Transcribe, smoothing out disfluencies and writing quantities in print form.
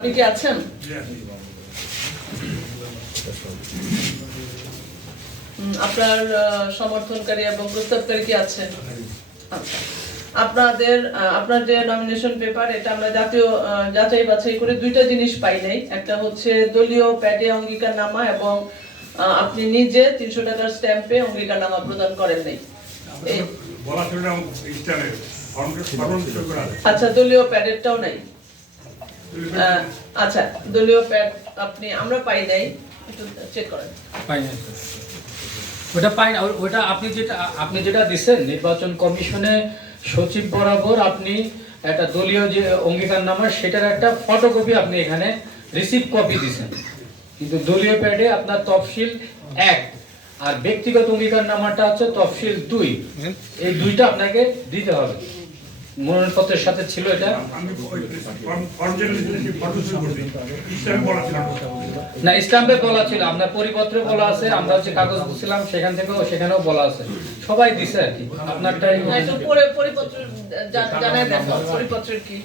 আপনি কি আছেন? আপনার সমর্থনকারী এবং প্রস্তাবকারী কি আছেন? আচ্ছা, আপনার যে নমিনেশন পেপার, এটা আমরা জাতীয় যাচাই বাছাই করে দুইটা জিনিস পাই নাই। একটা হচ্ছে দলীয় প্যাডে অঙ্গীকারনামা এবং আপনি নিজে 300 টাকার স্ট্যাম্পে অঙ্গীকারনামা প্রদান করেন নাই। আচ্ছা, দলীয় প্যাডেরটাও নাই। আচ্ছা, দলীয় প্যাড আমরা পাই নাই, একটু চেক করেন। পাই নাই, ওটা পাই না। ওটা আপনি যেটা দিচ্ছেন নির্বাচন কমিশনে সচিব বরাবর আপনি একটা দলীয় যে অঙ্গীকারনামা সেটার একটা ফটোকপি আপনি এখানে রিসিভ কপি দিচ্ছেন, কিন্তু দলীয় প্যাডে আপনার তফসিল 1 আর ব্যক্তিগত অঙ্গীকারনামাটা হচ্ছে তফসিল 2। এই দুইটা আপনাকে দিতে হবে। মনোনয়নপত্রের সাথে ছিল এটা না, স্ট্যাম্পে বলা ছিল, আপনার পরিপত্রে বলা আছে, আমরা যে কাগজ দিছিলাম সেখানেও বলা আছে, সবাই দিছে আর কি। আপনারটাই পরিপত্র জানাই দেন, পরিপত্রের কি